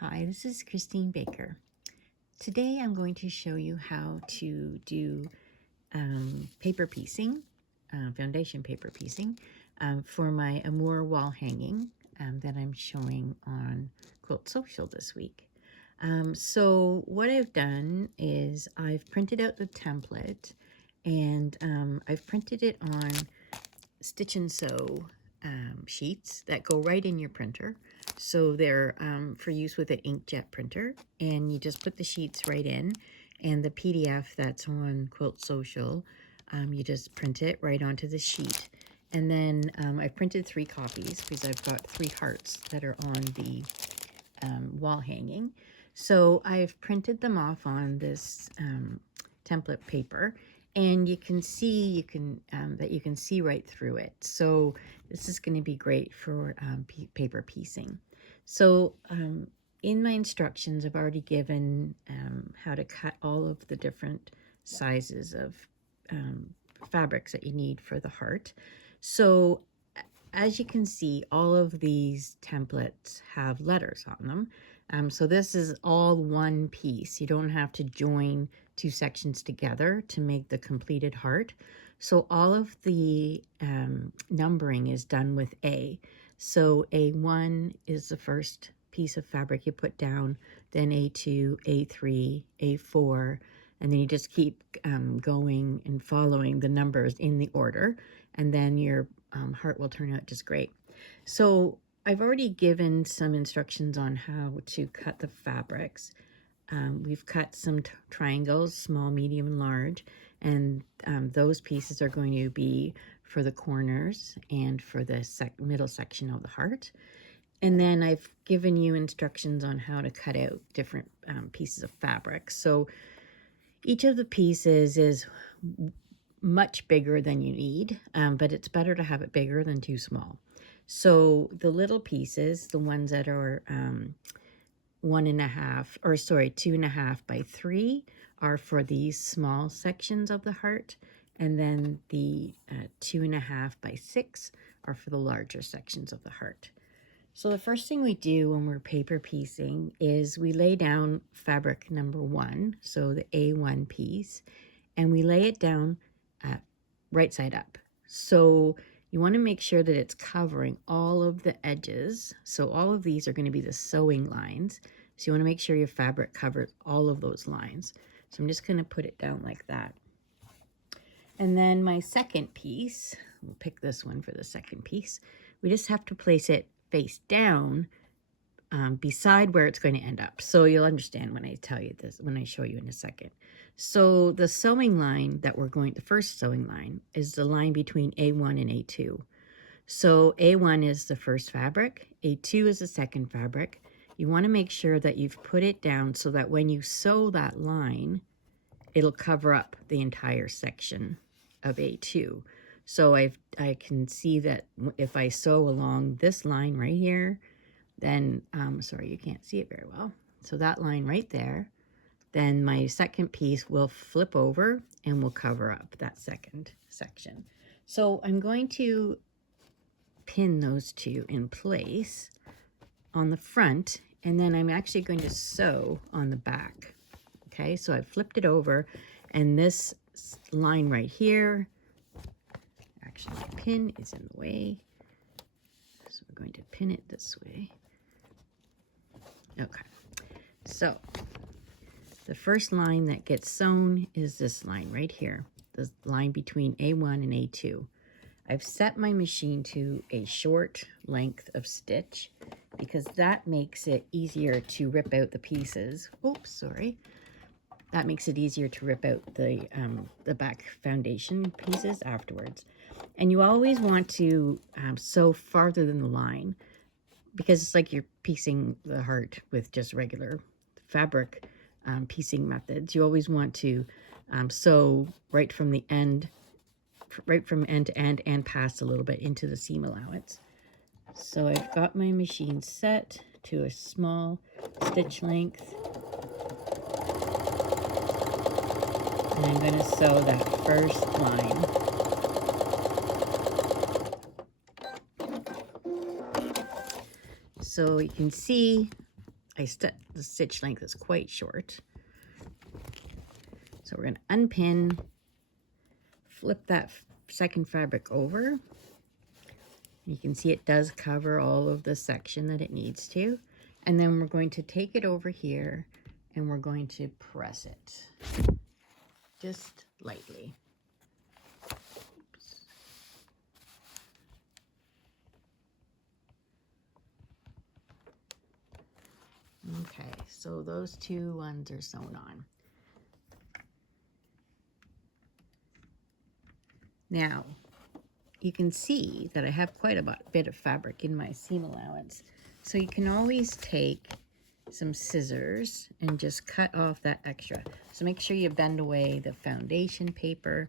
Hi, this is Christine Baker. Today I'm going to show you how to do paper piecing, foundation paper piecing for my Amour wall hanging that I'm showing on Quilt Social this week. So what I've done is I've printed out the template and I've printed it on StitchnSew sheets that go right in your printer. So they're for use with an inkjet printer, and you just put the sheets right in, and the PDF that's on Quilt Social, you just print it right onto the sheet. And then I've printed 3 copies because I've got 3 hearts that are on the wall hanging. So I've printed them off on this template paper, and you can see that you can see right through it. So this is going to be great for paper piecing. So in my instructions, I've already given how to cut all of the different sizes of fabrics that you need for the heart. So as you can see, all of these templates have letters on them. So this is all one piece. You don't have to join 2 sections together to make the completed heart. So all of the numbering is done with A. So A1 is the first piece of fabric you put down, then A2, A3, A4, and then you just keep going and following the numbers in the order, and then your heart will turn out just great. So I've already given some instructions on how to cut the fabrics. We've cut some triangles, small, medium, and large, and those pieces are going to be for the corners and for the middle section of the heart. And then I've given you instructions on how to cut out different pieces of fabric. So each of the pieces is much bigger than you need, but it's better to have it bigger than too small. So the little pieces, the ones that are 2.5 by 3 are for these small sections of the heart, and then the 2.5 by 6 are for the larger sections of the heart. So the first thing we do when we're paper piecing is we lay down fabric number 1, so the A1 piece, and we lay it down right side up. So you want to make sure that it's covering all of the edges. So all of these are going to be the sewing lines. So you want to make sure your fabric covers all of those lines. So I'm just going to put it down like that. And then my second piece, we'll pick this one for the second piece. We just have to place it face down beside where it's going to end up. So you'll understand when I tell you this, when I show you in a second. So the sewing line that the first sewing line is the line between A1 and A2. So A1 is the first fabric, A2 is the second fabric. You want to make sure that you've put it down so that when you sew that line, it'll cover up the entire section of A2. So I can see that if I sew along this line right here, then, sorry, you can't see it very well. So that line right there, then my second piece will flip over and will cover up that second section. So I'm going to pin those 2 in place on the front, and then I'm actually going to sew on the back. Okay, so I've flipped it over, and this line right here, actually my pin is in the way, so we're going to pin it this way. Okay, so the first line that gets sewn is this line right here, the line between A1 and A2. I've set my machine to a short length of stitch because that makes it easier to rip out the pieces. Oops, sorry. That makes it easier to rip out the back foundation pieces afterwards. And you always want to sew farther than the line, because it's like you're piecing the heart with just regular fabric piecing methods. You always want to sew right from the end, right from end to end, and pass a little bit into the seam allowance. So I've got my machine set to a small stitch length, and I'm going to sew that first line. So you can see the stitch length is quite short. So we're going to unpin, flip that second fabric over. You can see it does cover all of the section that it needs to. And then we're going to take it over here and we're going to press it just lightly. Oops. Okay, so those two ones are sewn on. Now, you can see that I have quite a bit of fabric in my seam allowance. So you can always take some scissors and just cut off that extra. So make sure you bend away the foundation paper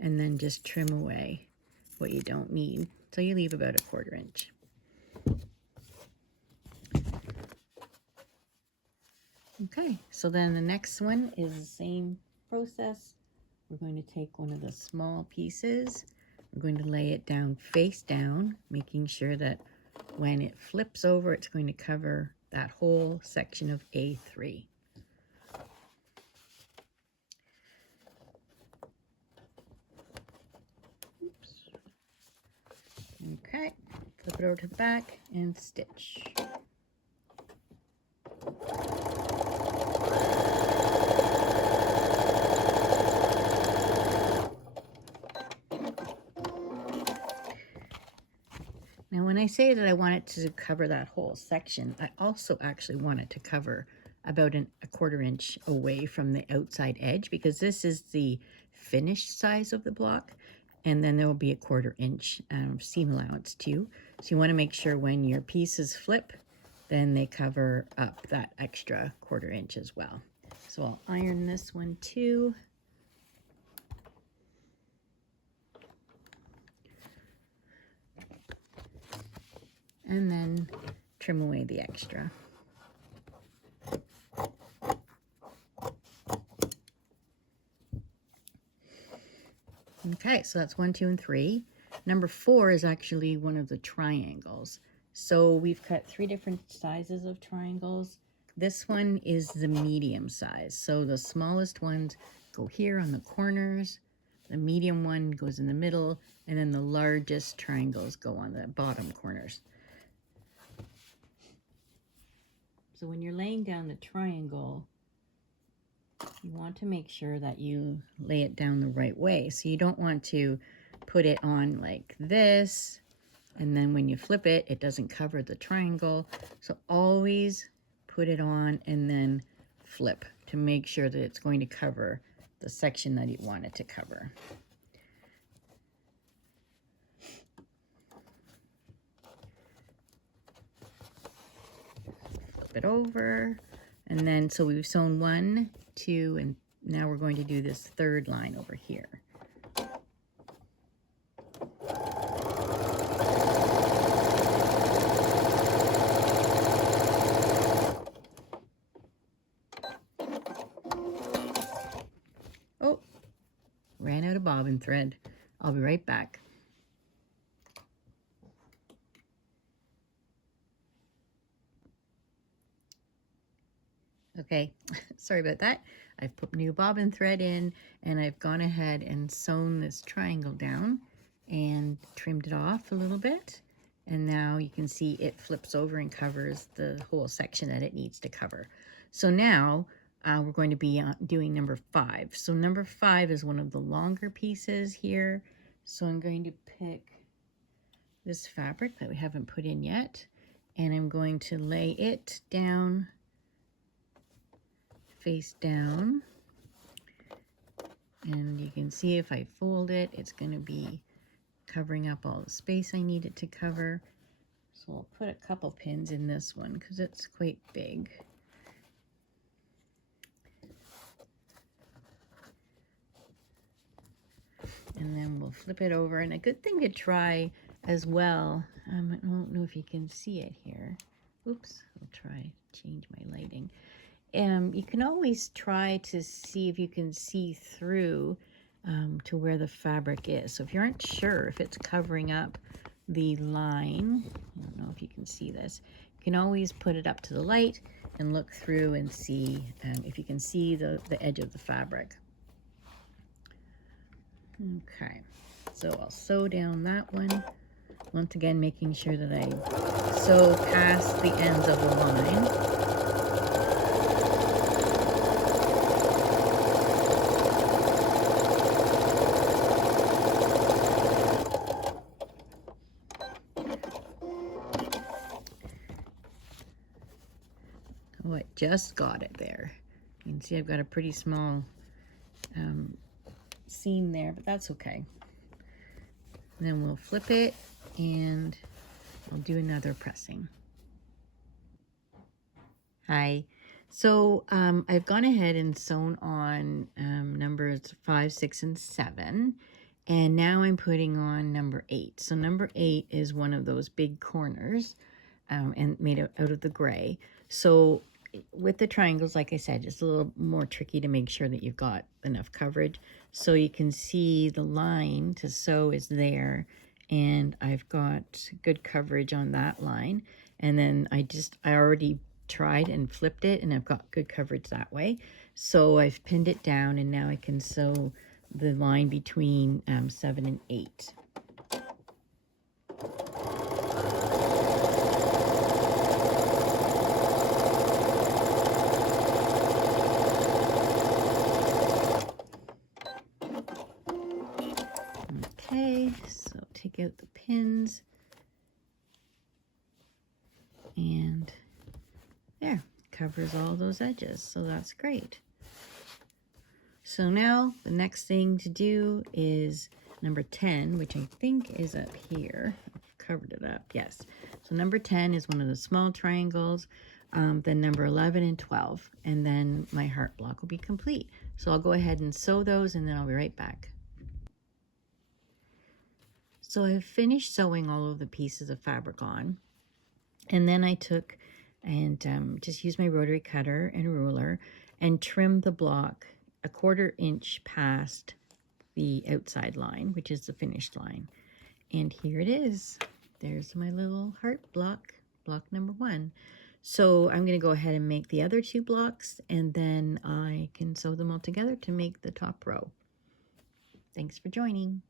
and then just trim away what you don't need. So you leave about 1/4 inch. Okay, so then the next one is the same process. We're going to take one of the small pieces. We're going to lay it down face down, making sure that when it flips over, it's going to cover that whole section of A3. Oops. Okay, flip it over to the back and stitch. Now, when I say that I want it to cover that whole section, I also actually want it to cover about 1/4 inch away from the outside edge, because this is the finished size of the block, and then there will be 1/4 inch seam allowance too. So you want to make sure when your pieces flip, then they cover up that extra 1/4 inch as well. So I'll iron this one too. And then trim away the extra. Okay, so that's 1, 2, and 3. Number 4 is actually one of the triangles. So we've cut 3 different sizes of triangles. This one is the medium size. So the smallest ones go here on the corners, the medium one goes in the middle, and then the largest triangles go on the bottom corners. So when you're laying down the triangle, you want to make sure that you lay it down the right way. So you don't want to put it on like this, and then when you flip it, it doesn't cover the triangle. So always put it on and then flip to make sure that it's going to cover the section that you want it to cover. It over, and then so we've sewn 1, 2, and now we're going to do this 3rd line over here. Oh, ran out of bobbin thread. I'll be right back. Okay, sorry about that. I've put new bobbin thread in, and I've gone ahead and sewn this triangle down and trimmed it off a little bit. And now you can see it flips over and covers the whole section that it needs to cover. So now we're going to be doing number 5. So number 5 is one of the longer pieces here. So I'm going to pick this fabric that we haven't put in yet, and I'm going to lay it down face down, and you can see if I fold it, it's going to be covering up all the space I need it to cover. So I'll put a couple pins in this one because it's quite big. And then we'll flip it over, and a good thing to try as well, I don't know if you can see it here. Oops, I'll try to change my lighting. You can always try to see if you can see through to where the fabric is. So if you aren't sure if it's covering up the line, I don't know if you can see this, you can always put it up to the light and look through and see if you can see the edge of the fabric. Okay, so I'll sew down that one. Once again, making sure that I sew past the ends of the line. Oh, I just got it there. You can see I've got a pretty small seam there, but that's okay. And then we'll flip it and I'll do another pressing. Hi. So I've gone ahead and sewn on numbers 5, 6, and 7. And now I'm putting on number 8. So number 8 is one of those big corners and made out of the gray. So with the triangles, like I said, it's a little more tricky to make sure that you've got enough coverage. So you can see the line to sew is there, and I've got good coverage on that line. And then I already tried and flipped it, and I've got good coverage that way. So I've pinned it down, and now I can sew the line between 7 and 8. Okay, so take out the pins, and there, covers all those edges, so that's great. So now the next thing to do is number 10, which I think is up here. I've covered it up, yes. So number 10 is one of the small triangles, then number 11 and 12, and then my heart block will be complete. So I'll go ahead and sew those, and then I'll be right back. So I've finished sewing all of the pieces of fabric on, and then I took and just used my rotary cutter and ruler and trimmed the block 1/4 inch past the outside line, which is the finished line. And here it is. There's my little heart block, block number 1. So I'm going to go ahead and make the other 2 blocks, and then I can sew them all together to make the top row. Thanks for joining.